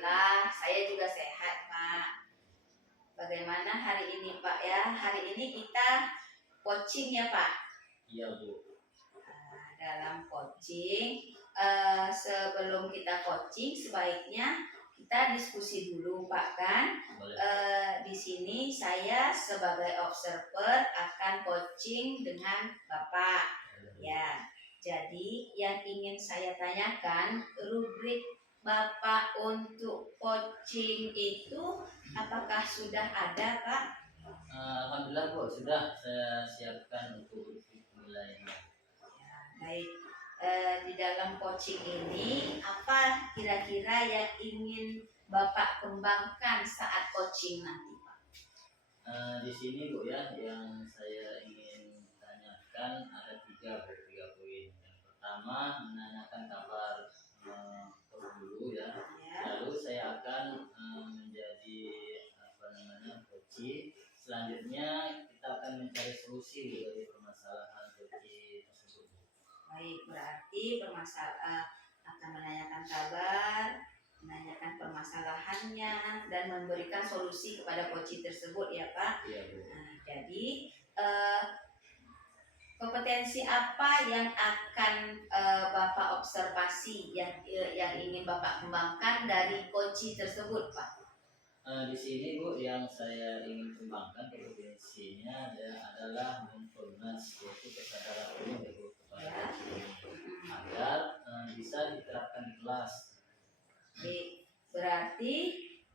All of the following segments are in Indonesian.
Alhamdulillah, saya juga sehat, Pak. Bagaimana hari ini, Pak ya? Hari ini kita coaching ya, Pak? Iya, Bu. Dalam coaching, sebelum kita coaching, sebaiknya kita diskusi dulu, Pak kan? Di sini saya sebagai observer akan coaching dengan Bapak. Ya, jadi yang ingin saya tanyakan, rubrik Bapak untuk coaching itu apakah sudah ada, Pak? Alhamdulillah, Bu, sudah saya siapkan untuk nilainya. Ya, baik. Di dalam coaching ini apa kira-kira yang ingin Bapak kembangkan saat coaching nanti, Pak? Di sini, Bu, ya, yang saya ingin tanyakan ada tiga poin. Yang pertama, menanyakan kabar dulu ya. Lalu saya akan menjadi coach. Selanjutnya kita akan mencari solusi dari permasalahan coach tersebut. Baik, berarti akan menanyakan kabar, menanyakan permasalahannya, dan memberikan solusi kepada coach tersebut ya, Pak. Iya, Bu. Nah, jadi kompetensi apa yang akan Bapak observasi yang ingin Bapak kembangkan dari coach tersebut, Pak? Di sini, Bu, yang saya ingin kembangkan kompetensinya adalah mindfulness, yaitu kesadaran penuh kepada agar bisa diterapkan di kelas. Berarti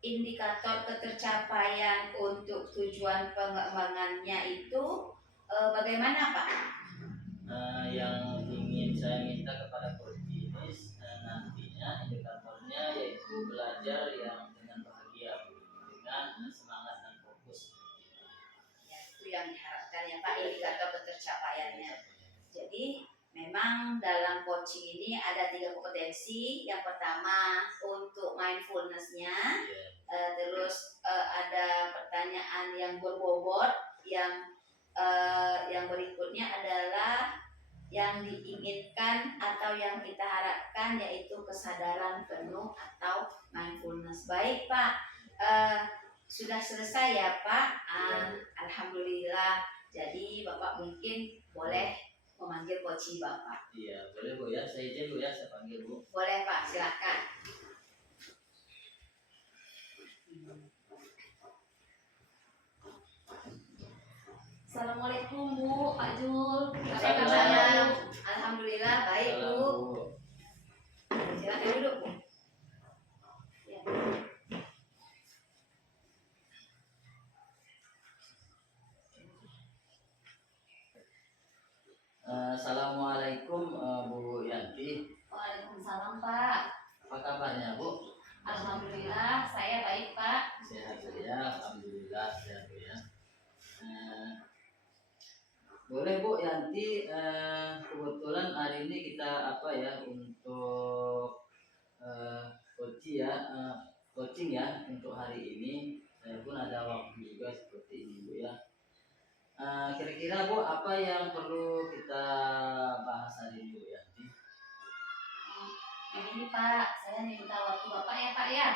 indikator ketercapaian untuk tujuan pengembangannya itu bagaimana, Pak? Yang ingin saya minta kepada coach ini nantinya indikatornya yaitu belajar yang dengan bahagia, dengan semangat dan fokus. Ya, itu yang diharapkan ya, Pak, indikator ketercapaiannya. Jadi memang dalam coaching ini ada 3 kompetensi. Yang pertama untuk mindfulness-nya, terus ada pertanyaan yang berbobot, yang berikutnya adalah yang diinginkan atau yang kita harapkan yaitu kesadaran penuh atau mindfulness. Baik, Pak, sudah selesai ya, Pak. Alhamdulillah. Jadi Bapak mungkin boleh memanggil coach Bapak. Iya, boleh, Bu, ya. Saya izin, Bu, ya, saya panggil, Bu. Boleh, Pak, silakan. Assalamualaikum, Bu, Pak Jul. Alhamdulillah, baik, Bu. Silakan duduk, Bu. Ya. Assalamualaikum, Bu Yanti. Waalaikumsalam, Pak. Apa kabarnya, Bu? Alhamdulillah, saya baik, Pak. Sehat saja, alhamdulillah sehat, Bu, ya. Boleh, Bu Yanti, kebetulan hari ini kita untuk coaching ya untuk hari ini. Saya pun ada waktu juga seperti ini, Bu, ya. Kira-kira, Bu, apa yang perlu kita bahas hari ini, Bu Yanti? Ini Pak, saya minta waktu Bapak ya, Pak ya.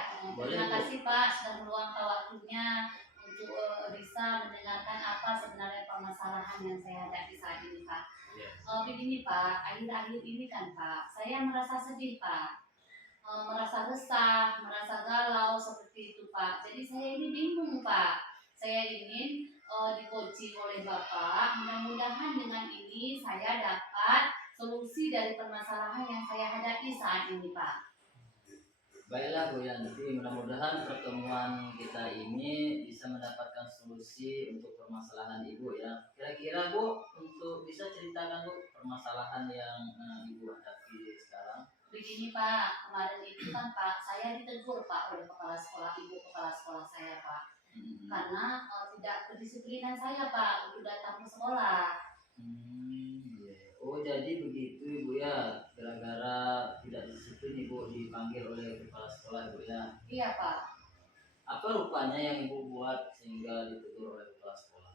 Terima kasih, Pak, sudah meluangkan waktunya untuk bisa mendengarkan apa sebenarnya permasalahan yang saya hadapi saat ini, Pak. Begini, Pak, akhir-akhir ini kan, Pak, saya merasa sedih, Pak. Merasa resah, merasa galau seperti itu, Pak. Jadi saya ini bingung, Pak. Saya ingin di-coaching oleh Bapak. Mudah-mudahan dengan ini saya dapat solusi dari permasalahan yang saya hadapi saat ini, Pak. Baiklah, Bu Yanti, mudah-mudahan pertemuan kita ini bisa mendapatkan solusi untuk permasalahan Ibu ya. Kira-kira, Bu, untuk bisa ceritakan, Bu, permasalahan yang Ibu hadapi sekarang? Begini, Pak, kemarin itu kan, Pak, saya ditegur, Pak, oleh kepala sekolah, ibu kepala sekolah saya, Pak. Karena tidak kedisiplinan saya, Pak, untuk datang ke sekolah. Oh, jadi begitu, Ibu ya, gara-gara tidak disiplin Ibu dipanggil oleh kepala sekolah, Ibu ya? Iya, Pak. Apa rupanya yang Ibu buat sehingga ditegur oleh kepala sekolah?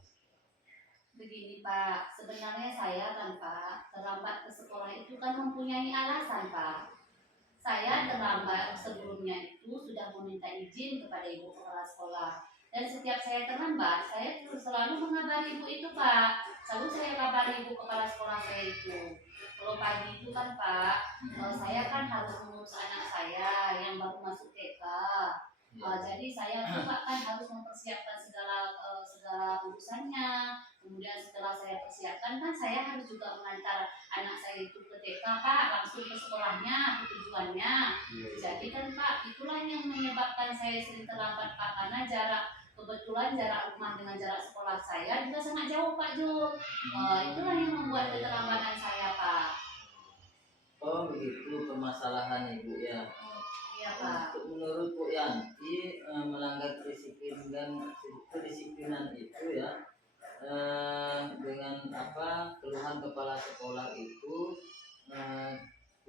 Begini, Pak, sebenarnya saya kan, Pak, terlambat ke sekolah itu kan mempunyai alasan, Pak. Saya terlambat sebelumnya itu sudah meminta izin kepada ibu kepala sekolah. Dan setiap saya terlambat, saya selalu mengabari ibu itu Pak. Selalu saya kabari ibu kepala sekolah saya itu. Kalau pagi itu kan Pak, saya kan harus mengurus anak saya yang baru masuk TK. Jadi saya juga kan harus mempersiapkan segala urusannya. Kemudian setelah saya persiapkan kan saya harus juga mengantar anak saya itu ke TK Pak, langsung ke sekolahnya, ke tujuannya. Jadi kan Pak, itulah yang menyebabkan saya sering terlambat Pak, karena kebetulan jarak rumah dengan jarak sekolah saya juga sangat jauh Pak Jul. Itulah yang membuat keterlambatan saya Pak. Oh begitu permasalahan ibu ya. Iya Pak. Untuk menurut Bu Yanti melanggar kedisiplinan itu ya dengan keluhan kepala sekolah itu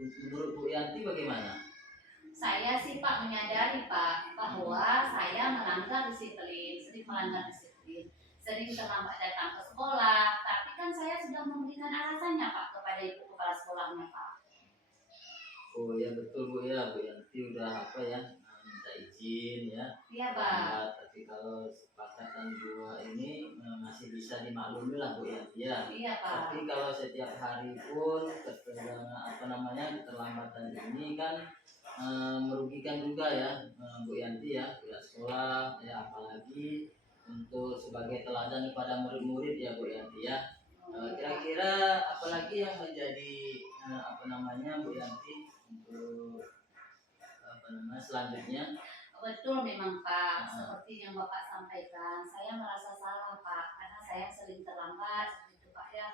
menurut Bu Yanti bagaimana? Saya sih Pak menyadari Pak bahwa saya melanggar disiplin, sering terlambat datang ke sekolah. Tapi kan saya sudah memberikan alasannya Pak kepada ibu kepala sekolahnya Pak. Oh ya betul Bu ya, Bu Yanti udah minta izin ya. Iya Pak. Tapi kalau sepakatan dua ini masih bisa dimaklumi lah Bu Yanti ya. Iya Pak. Tapi kalau setiap hari pun keterlambatan ini kan merugikan juga ya Bu Yanti ya, pihak sekolah ya, apalagi untuk sebagai teladan kepada murid-murid ya Bu Yanti ya. Kira-kira apalagi yang menjadi Bu Yanti untuk selanjutnya? Betul memang Pak, seperti yang Bapak sampaikan, saya merasa salah Pak, karena saya sering terlambat gitu Pak ya.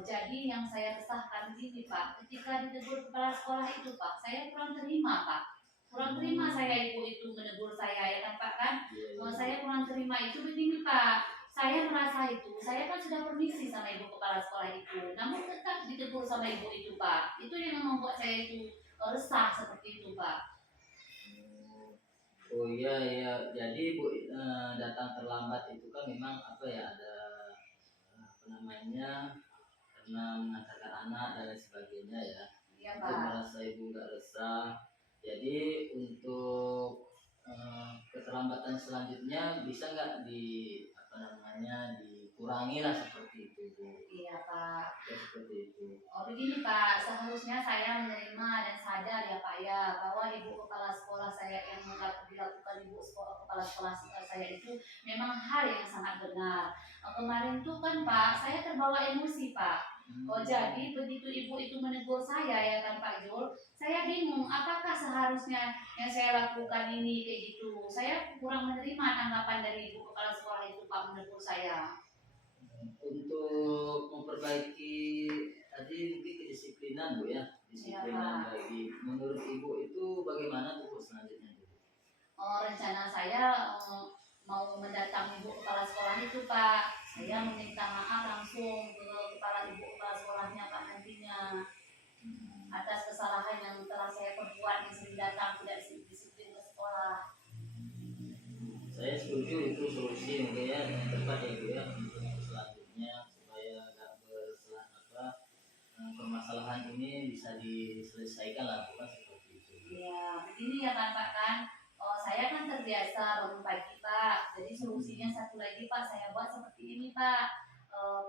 Jadi yang saya resahkan di sini Pak, ketika ditegur kepala sekolah itu Pak, saya kurang terima Pak. Kurang terima saya ibu itu menegur saya ya kan Pak kan. Saya kurang terima itu begini Pak. Saya merasa itu, saya kan sudah permisi sama ibu kepala sekolah itu, namun tetap ditegur sama ibu itu Pak. Itu yang membuat saya itu resah seperti itu Pak. Oh iya, jadi Bu datang terlambat itu kan memang ada karena mengantarkan anak dan lain sebagainya ya. Iya Itu Pak. merasa ibu nggak resah. Jadi untuk keterlambatan selanjutnya bisa nggak dikurangi lah seperti itu Bu. Iya Pak. Ya, seperti itu. Oh begini Pak, seharusnya saya menerima dan sadar ya Pak ya, bahwa ibu kepala sekolah saya yang dilakukan kepala sekolah saya itu memang hal yang sangat benar. Kemarin tuh kan Pak, saya terbawa emosi Pak. Jadi begitu ibu itu menegur saya ya kan Pak Jul, saya bingung apakah seharusnya yang saya lakukan ini kayak gitu. Saya kurang menerima tanggapan dari ibu kepala sekolah itu Pak menegur saya. Untuk memperbaiki tadi mungkin kedisiplinan Bu ya, disiplinan bagi menurut Ibu itu bagaimana tuh selanjutnya Bu? Rencana saya mau mendatangi ibu kepala sekolah itu Pak. Saya meminta maaf langsung ke ibu kepala sekolahnya Pak nantinya atas kesalahan yang telah saya perbuat yang sering datang tidak disiplin ke sekolah. Saya setuju itu solusi mungkin ya yang tepat ya Bu ya untuk selanjutnya supaya nggak permasalahan ini bisa diselesaikan lah bukan seperti itu. Iya, begini ya kan Pak kan. Saya kan terbiasa bangun pagi Pak. Jadi solusinya satu lagi Pak, saya buat seperti ini Pak.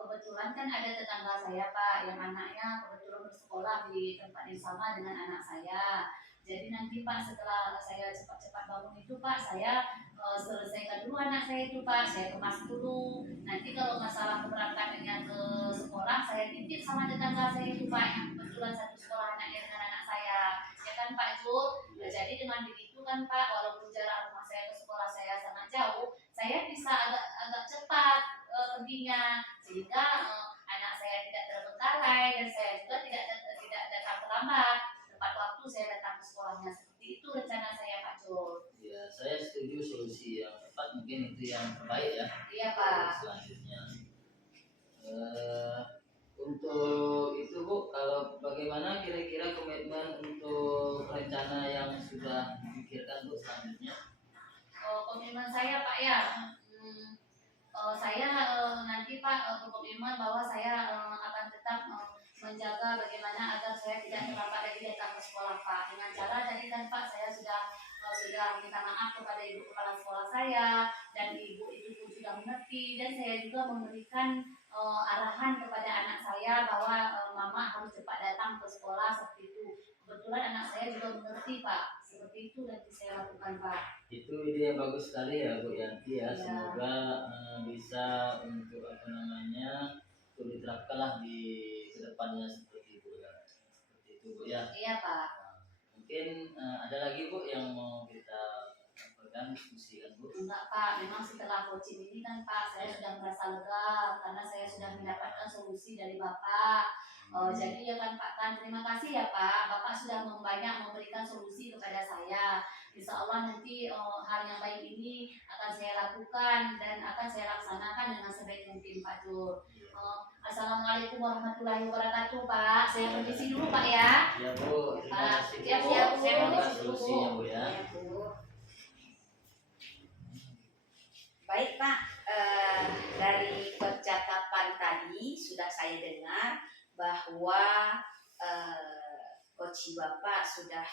Kebetulan kan ada tetangga saya Pak yang anaknya kebetulan bersekolah di tempat yang sama dengan anak saya. Jadi nanti Pak setelah saya cepat-cepat bangun itu Pak, saya selesaikan dulu anak saya itu Pak, saya kemas dulu. Nanti kalau masalah keberangkatannya ke sekolah, saya titip sama tetangga saya itu Pak yang kebetulan satu sekolah anaknya dengan anak saya. Ya kan Pak Jul? Jadi dengan begitu kan Pak, walaupun jarak rumah saya ke sekolah saya sangat jauh, saya bisa agak cepat perginya sehingga anak saya tidak terbengkalai dan saya juga tidak datang terlambat. Tepat waktu saya datang ke sekolahnya. Seperti itu rencana saya Pak Jul. Ya, saya setuju solusi yang tepat mungkin itu yang terbaik ya. Iya Pak. Selanjutnya. Untuk itu Bu, kalau bagaimana kira-kira komitmen untuk rencana yang sudah dipikirkan Bu selanjutnya? Komitmen saya Pak ya, saya nanti Pak berkomitmen bahwa saya akan tetap menjaga bagaimana agar saya tidak terlambat lagi datang ke sekolah Pak, dengan cara tadi kan Pak segera meminta maaf kepada ibu kepala sekolah saya, dan ibu itu pun sudah mengerti, dan saya juga memberikan arahan kepada anak saya bahwa mama harus cepat datang ke sekolah seperti itu. Kebetulan anak saya juga mengerti Pak, seperti itu nanti saya lakukan Pak. Itu ide yang bagus sekali ya Bu Yanti ya. Ya. Semoga bisa untuk apa namanya untuk diterapkanlah di kedepannya seperti itu ya. Seperti itu Bu ya. Iya Pak. Mungkin ada lagi Bu yang mau kita sampaikan diskusikan Bu? Enggak Pak, memang setelah coaching ini kan Pak, saya sudah merasa lega karena saya sudah mendapatkan solusi dari Bapak. Jadi ya kan Pak, kan terima kasih ya Pak, Bapak sudah banyak memberikan solusi kepada saya. Insya Allah nanti hal yang baik ini akan saya lakukan dan akan saya laksanakan dengan sebaik mungkin Pak Jur. Assalamualaikum warahmatullahi wabarakatuh Pak. Saya permisi dulu Pak ya. Ya Bu, terima Pak, kasih Bu. siap-siap Bu. Saya Semoga permisi dulu Bu. solusinya Bu ya. Ya, Bu. Baik Pak, dari percakapan tadi sudah saya dengar bahwa coach Bapak sudah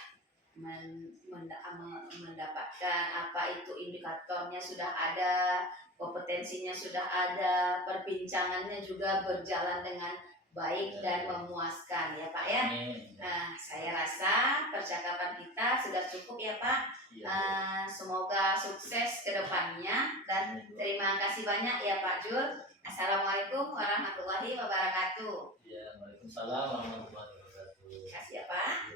mendapatkan apa itu indikatornya sudah ada, kompetensinya sudah ada, perbincangannya juga berjalan dengan baik dan memuaskan ya Pak ya. Nah, saya rasa percakapan kita sudah cukup ya Pak. Semoga sukses ke depannya dan terima kasih banyak ya Pak Jul. Assalamualaikum warahmatullahi wabarakatuh. Ya, Waalaikumsalam warahmatullahi wabarakatuh. Terima kasih ya Pak.